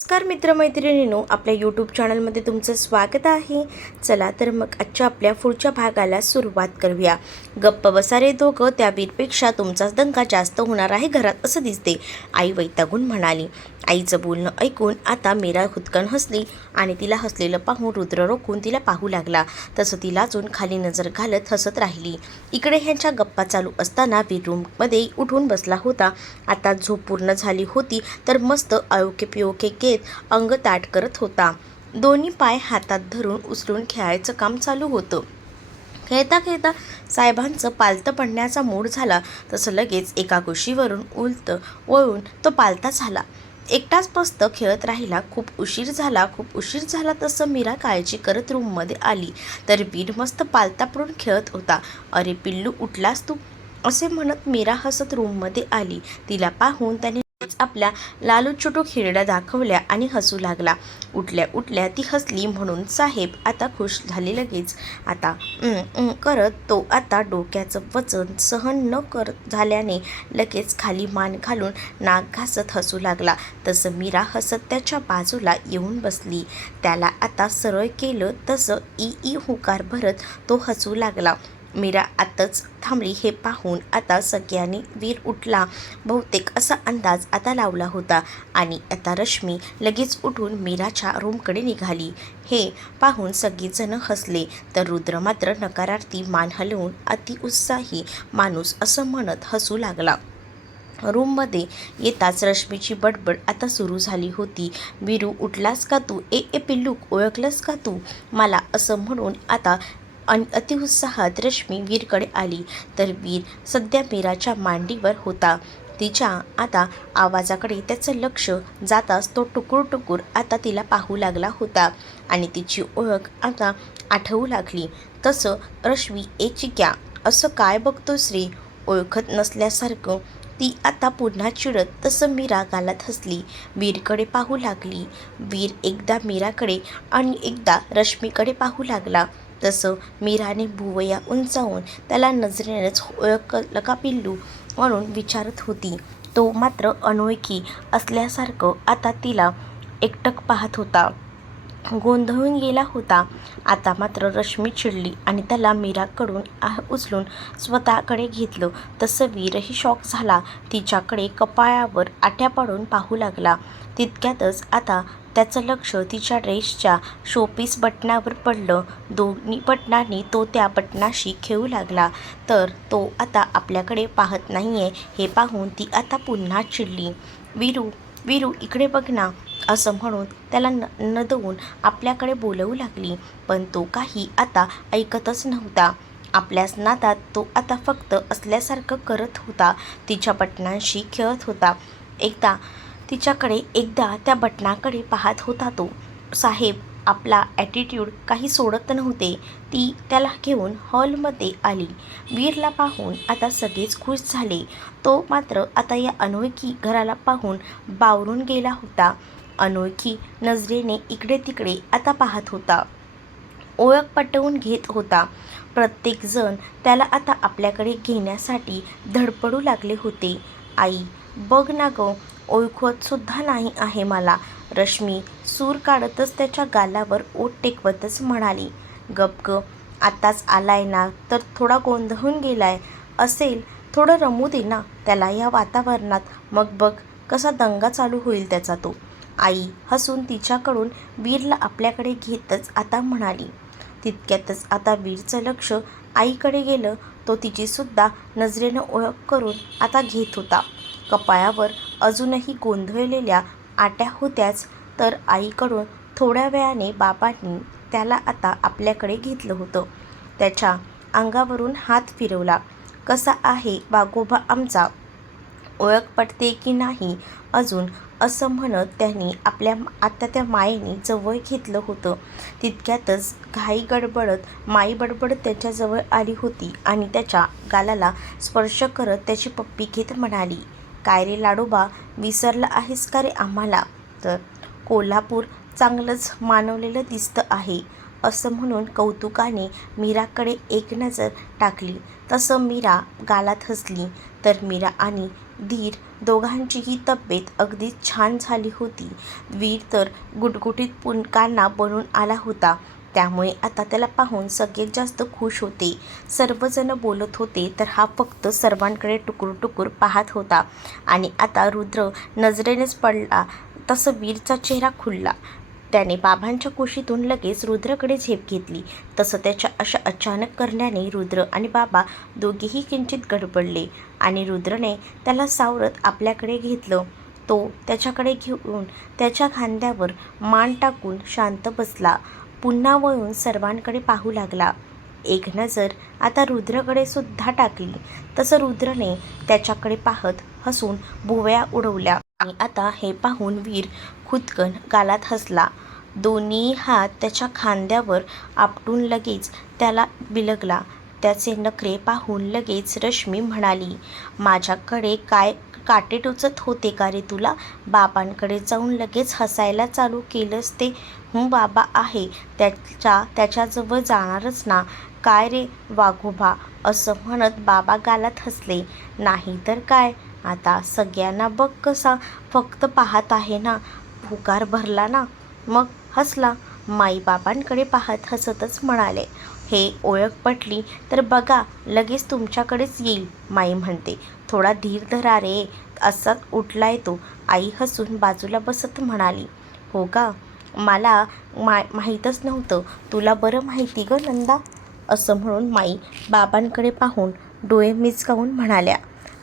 नमस्कार मित्रमैत्रिणींनो आपल्या यूट्यूब चॅनलमध्ये तुमचं स्वागत आहे. चला तर मग आजच्या आपल्या पुढच्या भागाला सुरुवात करूया. गप्प बसारे दोघं त्या वीरपेक्षा तुमचाच दंगा जास्त होणार आहे घरात असं दिसते आई वैतागून म्हणाली. आईचं बोलणं ऐकून आता मीरा हुतकन हसली आणि तिला हसलेलं पाहून रुद्र रोखून तिला पाहू लागला. तसं ती अजून खाली नजर घालत हसत राहिली. इकडे ह्यांच्या गप्पा चालू असताना वीर रूममध्ये उठून बसला होता. आता झोप पूर्ण झाली होती तर मस्त अयोके पियोके घेत अंग ताट करत होता. दोन्ही पाय हातात धरून उचलून खेळायचं काम चालू होतं. खेळता खेळता साहेबांचं पालतं पडण्याचा मूड झाला. तसं लगेच एका कुशीवरून उलतं वळून तो पालता झाला. एकटाच मस्त खेळत राहिला खूप उशीर झाला खूप उशीर झाला तसं मीरा काळजी करत रूममध्ये आली. तर वीर मस्त पालतापडून खेळत होता. अरे पिल्लू उठलास तू? असे म्हणत मीरा हसत रूममध्ये आली. तिला पाहून त्याने आपल्या लालू छोटू खिरड्या दाखवल्या आणि हसू लागला. उठल्या उठल्या ती हसली म्हणून साहेब आता खुश झाले लगेच. आता "उं, उं" करत तो आता डोक्याचं वजन सहन न कर झाल्याने लगेच खाली मान घालून नाक घासत हसू लागला. तसं मीरा हसत त्याच्या बाजूला येऊन बसली. त्याला आता सरळ केलं तसं ई ई हुकार भरत तो हसू लागला. मीरा आताच थांबली. हे पाहून आता सगळ्यांनी वीर उठला. बहुतेक असा अंदाज आता लावला होता आणि आता रश्मी लगेच उठून मीराच्या रूमकडे निघाली. हे पाहून सगळेजण हसले. तर रुद्र मात्र नकारार्थी मान हलवून अतिउत्साही माणूस असं म्हणत हसू लागला. रूममध्ये येताच रश्मीची बडबड आता सुरू झाली होती. वीरू उठलास का तू? ए ए पिल्लूक ओळखलंस का तू? मला असं म्हणून आता अन अतिउत्साहात रश्मी वीरकडे आली. तर वीर सध्या मीराच्या मांडीवर होता. तिच्या आता आवाजाकडे त्याचं लक्ष जाताच तो टुकूर टुकूर आता तिला पाहू लागला होता. आणि तिची ओळख आता आठवू लागली. तसं रश्मी ए चिक्या असं काय बघतोस रे? ओळखत नसल्यासारखं ती आता पुन्हा चिडत तसं मीरा गालात हसली. वीरकडे पाहू लागली. वीर एकदा मीराकडे आणि एकदा रश्मीकडे पाहू लागला. तसं मीराने भुवया उंचावून त्याला नजरेनेच ओळखलं का पिल्लू म्हणून विचारत होती. तो मात्र अनोळखी असल्यासारखं आता तिला एकटक पाहत होता. गोंधळून गेला होता. आता मात्र रश्मी चिडली आणि त्याला मीराकडून आह उचलून स्वतःकडे घेतलं. तसं वीरही शॉक झाला. तिच्याकडे कपाळावर आट्या पाडून पाहू लागला. तितक्यातच आता त्याचं लक्ष तिच्या ड्रेसच्या शोपीस बटनावर पडलं. दोन्ही बटनांनी तो त्या बटनाशी खेळू लागला. तर तो आता आपल्याकडे पाहत नाही आहे हे पाहून ती आता पुन्हा चिडली. वीरू वीरू इकडे बघ ना असं म्हणून त्याला न नदवून आपल्याकडे बोलवू लागली. पण तो काही आता ऐकतच नव्हता. आपल्याच नादात तो आता फक्त असल्यासारखं करत होता. तिच्या बटनांशी खेळत होता. एकदा तिच्याकडे एकदा त्या बटनाकडे पाहत होता तो. साहेब आपला ॲटिट्यूड काही सोडत नव्हते. ती त्याला घेऊन हॉलमध्ये आली. वीरला पाहून आता सगळेच खुश झाले. तो मात्र आता या अनोळखी घराला पाहून बावरून गेला होता. अनोळखी नजरेने इकडे तिकडे आता पाहत होता. ओळख पटवून घेत होता. प्रत्येकजण त्याला आता आपल्याकडे घेण्यासाठी धडपडू लागले होते. आई बघ ना गं ओळखत सुद्धा नाही आहे मला. रश्मी सूर काढतच त्याच्या गालावर ओट टेकवतच म्हणाली गप ग आताच आलाय ना तर थोडा गोंधळून गेलाय. असेल थोडं रमू दे ना त्याला या वातावरणात. मग बघ कसा दंगा चालू होईल त्याचा तो. आई हसून तिच्याकडून वीरला आपल्याकडे घेतच आता म्हणाली. तितक्यातच आता वीरचं लक्ष आईकडे गेलं. तो तिचीसुद्धा नजरेनं ओळख करून आता घेत होता. कपाळावर अजूनही गोंधळलेल्या आट्या होत्याच तर आईकडून थोड्या वेळाने बाबांनी त्याला आता आपल्याकडे घेतलं होतं. त्याच्या अंगावरून हात फिरवला. कसा आहे बागोबा आमचा? ओळख पटते की नाही? अजून असं म्हणत त्यांनी आपल्या आता त्या मायेने जवळ घेतलं होतं. तितक्यातच घाई गडबडत माई बडबडत त्याच्याजवळ आली होती आणि त्याच्या गालाला स्पर्श करत त्याची पप्पी घेत म्हणाली काय रे लाडोबा विसरला आहेस का रे आम्हाला? तर कोल्हापूर चांगलंच मानवलेलं दिसतं आहे. असं म्हणून कौतुकाने मीराकडे एक नजर टाकली. तसं मीरा गालात हसली. तर मीरा आणि धीर दोघांचीही तब्येत अगदी छान झाली होती. वीर तर गुटगुटीत पुणकांना बनून आला होता. त्यामुळे आता त्याला पाहून सगळेच जास्त खुश होते. सर्वजण बोलत होते तर हा फक्त सर्वांकडे टुकूर टुकूर पाहत होता. आणि आता रुद्र नजरेनेच पडला तसं वीरचा चेहरा खुलला. त्याने बाबांच्या कुशीतून लगेच रुद्रकडे झेप घेतली. तसं त्याच्या अशा अचानक करण्याने रुद्र आणि बाबा दोघेही किंचित गडबडले आणि रुद्रने त्याला सावरत आपल्याकडे घेतलं. तो त्याच्याकडे घेऊन त्याच्या खांद्यावर मान टाकून शांत बसला. पुन्हा वळून सर्वांकडे पाहू लागला. एक नजर आता रुद्रकडे सुद्धा टाकली. तसं रुद्रने त्याच्याकडे पाहत हसून भुवया उडवल्या. आणि आता हे पाहून वीर खुदकन गालात हसला. दोन्ही हात त्याच्या खांद्यावर आपटून लगेच त्याला बिलगला. त्याचे नखरे पाहून लगेच रश्मी म्हणाली माझ्याकडे काय काटे टोचत होते का रे तुला? बाबांकडे जाऊन लगेच हसायला चालू केलंस ते. हूं बाबा आहे. त्याच्या त्याच्याजवळ जाणारच ना. काय रे वाघोबा? असं म्हणत बाबा गालात हसले. नाही तर काय? आता सगळ्यांना बघ कसा फक्त पाहत आहे ना. पुकार भरला ना. मग हसला. माई बाबांकडे पाहत हसतच म्हणाले. हे ओळख पटली तर बघा लगेच तुमच्याकडेच येईल माई म्हणते. थोडा धीर धरा रे असाच उठलाय तो. आई हसून बाजूला बसत म्हणाली हो का? मला मा माहीतच नव्हतं. तुला बरं माहिती ग नंदा? असं म्हणून माई बाबांकडे पाहून डोळे मिचकावून म्हणाल्या.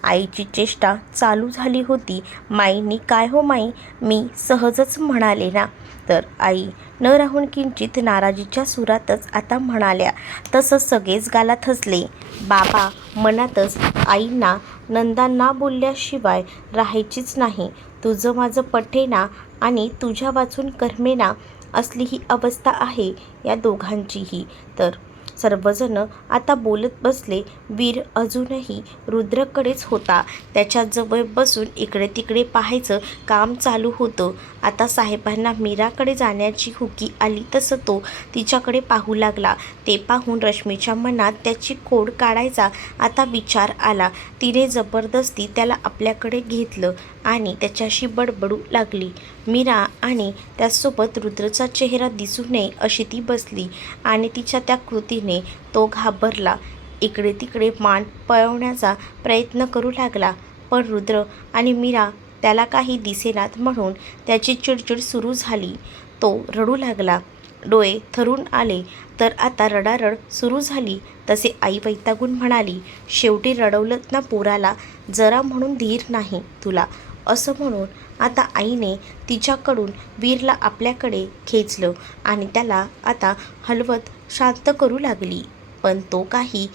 आईची चेष्टा चालू झाली होती. माईनी काय हो माई? मी सहजच म्हणाले ना. तर आई न राहून किंचित नाराजीच्या सुरातच आता म्हणाल्या तसं सगळेच गालात हसले. बाबा मनातच आईंना नंदांना बोलल्याशिवाय राहायचीच नाही. तुझं माझं पटेना आणि तुझ्या वाचून करमेना असली ही अवस्था आहे या दोघांचीही. तर सर्वजण आता बोलत बसले. वीर अजूनही रुद्रकडेच होता. त्याच्याजवळ बसून इकडे तिकडे पाहायचं काम चालू होतं. आता साहेबांना मीराकडे जाण्याची हुकी आली तसं तो तिच्याकडे पाहू लागला. ते पाहून रश्मीच्या मनात त्याची खोड काढायचा आता विचार आला. तिने जबरदस्ती त्याला आपल्याकडे घेतलं आणि त्याच्याशी बडबडू लागली. मीरा आणि त्यासोबत रुद्रचा चेहरा दिसू नये अशी ती बसली आणि तिच्या त्या कृतीने तो घाबरला. इकडे तिकडे मान पळवण्याचा प्रयत्न करू लागला पण रुद्र आणि मीरा त्याला काही दिसेनात म्हणून त्याची चिडचिड सुरू झाली. तो रडू लागला. डोळे थरून आले तर आता रडारड सुरू झाली तसे आई वैतागून म्हणाली शेवटी रडवलं ना पोराला जरा म्हणून धीर नाही तुला. असं म्हणून आता आईने तिच्याकडून वीरला आपल्याकडे खेचलं आणि त्याला आता हलवत शांत करू लागली. पण तो काही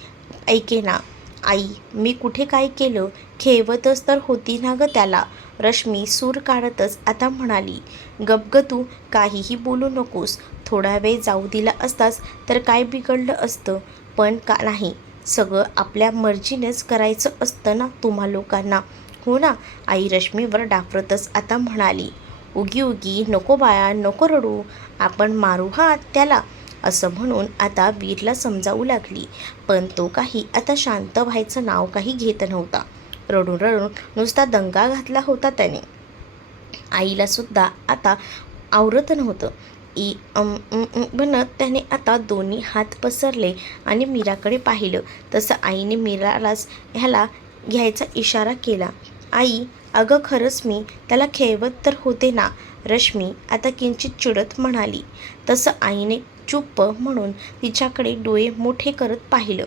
ऐकेना. आई मी कुठे काय केलं? खेळवतच तर होती ना ग त्याला रश्मी सूर काढतच आता म्हणाली गबग तू काहीही बोलू नकोस. थोडा वेळ जाऊ दिला असतास तर काय बिघडलं असतं? पण का नाही? सगळं आपल्या मर्जीनेच करायचं असतं ना तुम्हा लोकांना. हो ना. आई रश्मीवर डाफरतच आता म्हणाली उगी उगी नको बाया नको रडू. आपण मारू हा त्याला असं म्हणून आता वीरला समजावू लागली. पण तो काही आता शांत व्हायचं नाव काही घेत नव्हता. रडून रडून नुसता दंगा घातला होता त्याने. आईला सुद्धा आता आवरत नव्हतं. ई अम म्हणत त्याने आता दोन्ही हात पसरले आणि मीराकडे पाहिलं. तसं आईने मीरालाच ह्याला घ्यायचा इशारा केला. आई अगं खरंच मी त्याला खेळवत तर होते ना. रश्मी आता किंचित चिडत म्हणाली. तसं आईने चुप्प म्हणून तिच्याकडे डोळे मोठे करत पाहिलं.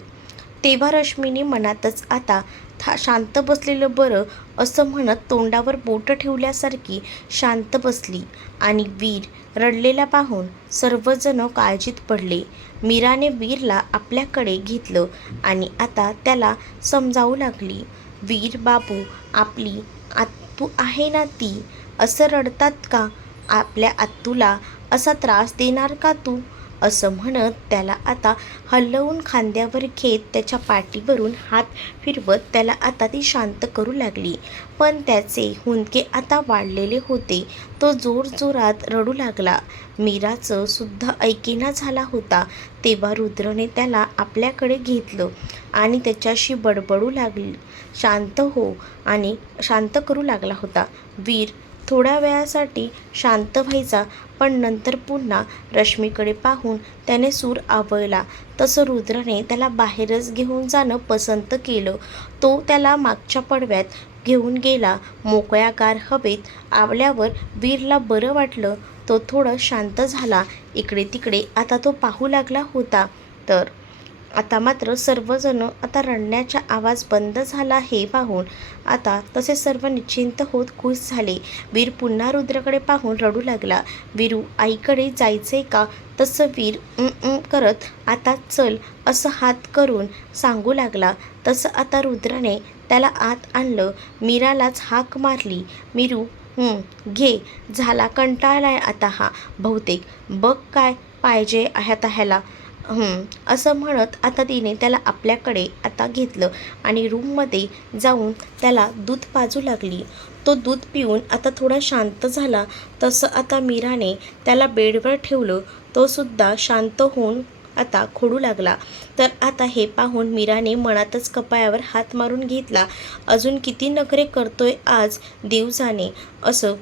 तेव्हा रश्मीने मनातच आता था शांत बसलेलं बरं असं म्हणत तोंडावर बोटं ठेवल्यासारखी शांत बसली आणि वीर रडलेला पाहून सर्वजण काळजीत पडले. मीराने वीरला आपल्याकडे घेतलं आणि आता त्याला समजावू लागली. वीर बाबू आपली आत्तू आहे ना ती? असं रडतात का? आपल्या आत्तूला असा त्रास देणार का तू? असं म्हणत त्याला आता हलवून खांद्यावर घेत त्याच्या पाठीवरून हात फिरवत त्याला आता ती शांत करू लागली. पण त्याचे हुंदके आता वाढलेले होते. तो जोरजोरात रडू लागला. मीराचं सुद्धा ऐकेना झाला होता. तेव्हा रुद्रने त्याला आपल्याकडे घेतलं आणि त्याच्याशी बडबडू लागली. शांत हो आणि शांत करू लागला होता. वीर थोड्या वेळासाठी शांत व्हायचा पण नंतर पुन्हा रश्मीकडे पाहून त्याने सूर आवळला. तसं रुद्रने त्याला बाहेरच घेऊन जाणं पसंत केलं. तो त्याला मागच्या पडव्यात घेऊन गेला. मोकळ्यागार हवेत आवल्यावर वीरला बरं वाटलं. तो थोडं शांत झाला. इकडे तिकडे आता तो पाहू लागला होता. तर आता मात्र सर्वजण आता रडण्याचा आवाज बंद झाला हे पाहून आता तसे सर्व निश्चिंत होत खुश झाले. वीर पुन्हा रुद्रकडे पाहून रडू लागला. वीरू आईकडे जायचे का? तसं वीर करत आता चल असं हात करून सांगू लागला. तसं आता रुद्राने त्याला आत आणलं. मीरालाच हाक मारली. मीरू घे. झाला कंटाळलाय आता हा. बहुतेक बघ काय पाहिजे आहात ह्याला. असं म्हणत आता तिने त्याला आपल्याकडे आता घेतलं आणि रूममध्ये जाऊन त्याला दूध पाजू लागली. तो दूध पिऊन आता थोडा शांत झाला. तसं आता मीराने त्याला बेडवर ठेवलं. तो सुद्धा शांत होऊन आता खोडू लागला. तर आता हे पाहून मीराने मनातच कपाळावर हात मारून घेतला. अजून किती नखरे करतोय आज देव जाणे असं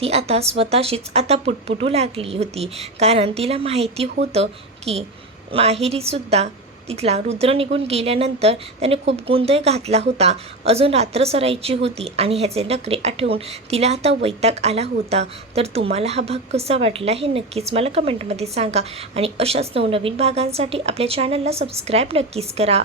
ती आता स्वतःशीच आता पुटपुटू लागली होती. कारण तिला माहिती होतं की माहेरीसुद्धा तिथला रुद्र निघून गेल्यानंतर त्याने खूप गोंधळ घातला होता. अजून रात्र सरायची होती आणि ह्याचे नखरे आठवून तिला आता वैताग आला होता. तर तुम्हाला हा भाग कसा वाटला हे नक्कीच मला कमेंटमध्ये सांगा. आणि अशाच नवनवीन भागांसाठी आपल्या चॅनलला सबस्क्राईब नक्कीच करा.